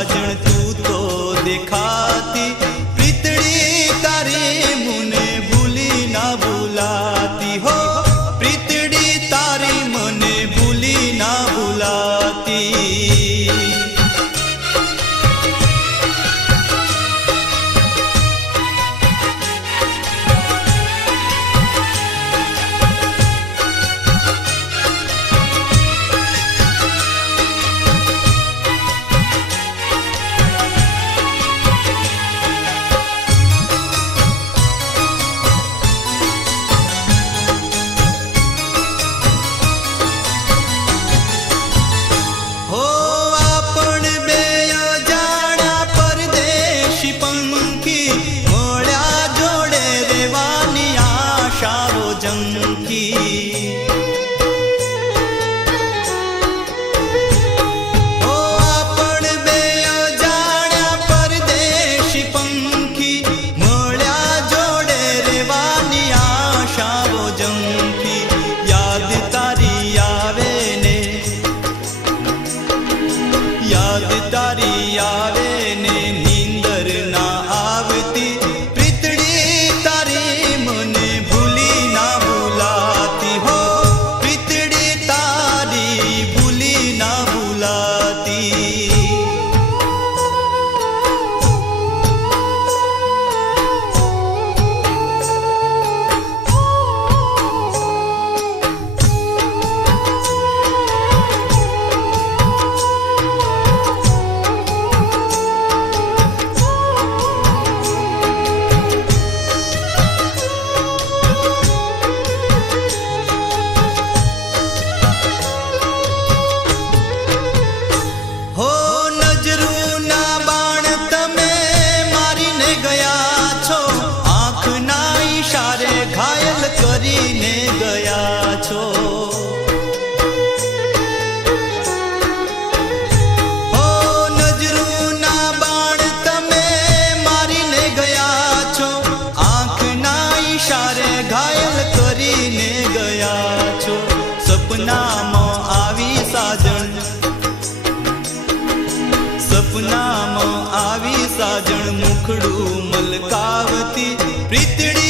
साजन तू तो देखाती, प्रीतड़ी तारी मुने भूली ना भूलाती हो, प्रीतड़ी तारी मने भूली ना भूलाती। याद तारी आवे ने नींदर ना आवती, प्रीतड़ी तारी मने भूली ना भूलाती हो, प्रीतड़ी तारी भूली ना भूलाती। घायल करीने गया छो, ओ नजरू ना बाण तमे मारीने गया छो, आंख ना इशारे घायल करीने गया छो। सपना में आवी साजन, सपना में आवी साजन मुखड़ू मलकावती, प्रीतड़ी